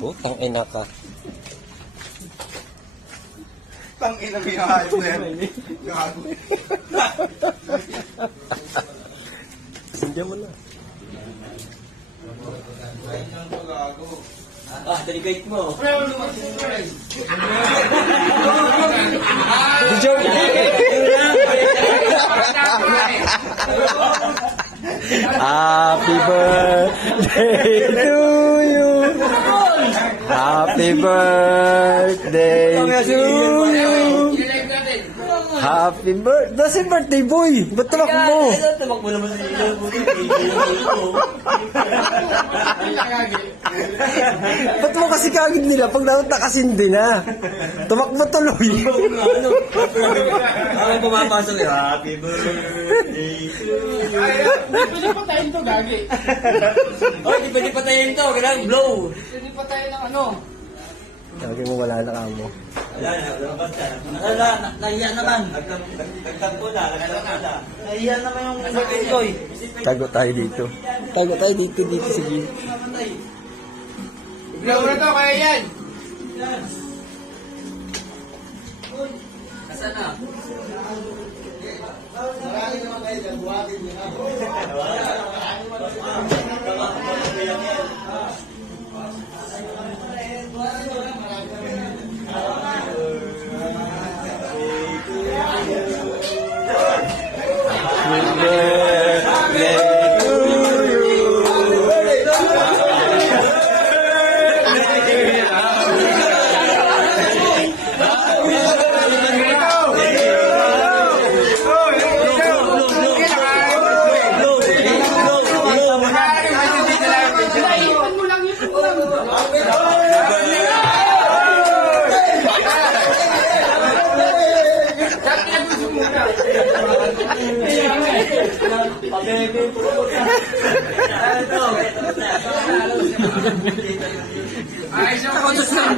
Putang ina ka. Tang ina mo yung hayop na yan. Gago. Sindihan mo na. Ah, delegate mo. Joke! Happy birthday to you. Happy birthday to you. Happy birthday. That's your birthday, boy. Ba't tumakbo? Tumakbo naman sa ilaw. Ba't mo kasi kagid nila pag nakasindi na? Tumakbo tuloy. Ano? Ako pumapasok eh. Happy birthday to you. Pwede patayin to, gagi. Oh, di pwede patayin to. Kailangan blow. Pwede patayin ng ano. Lagi mo wala na kamo. Nahiya naman. Nagtagpo na. Nahiya naman yung Koy. Tago tayo dito. Tago tayo dito sige. Bigla mo na to, kaya yan. Asan na? Marami naman kayo dyan, buhatin nyo na. Ayos ako sa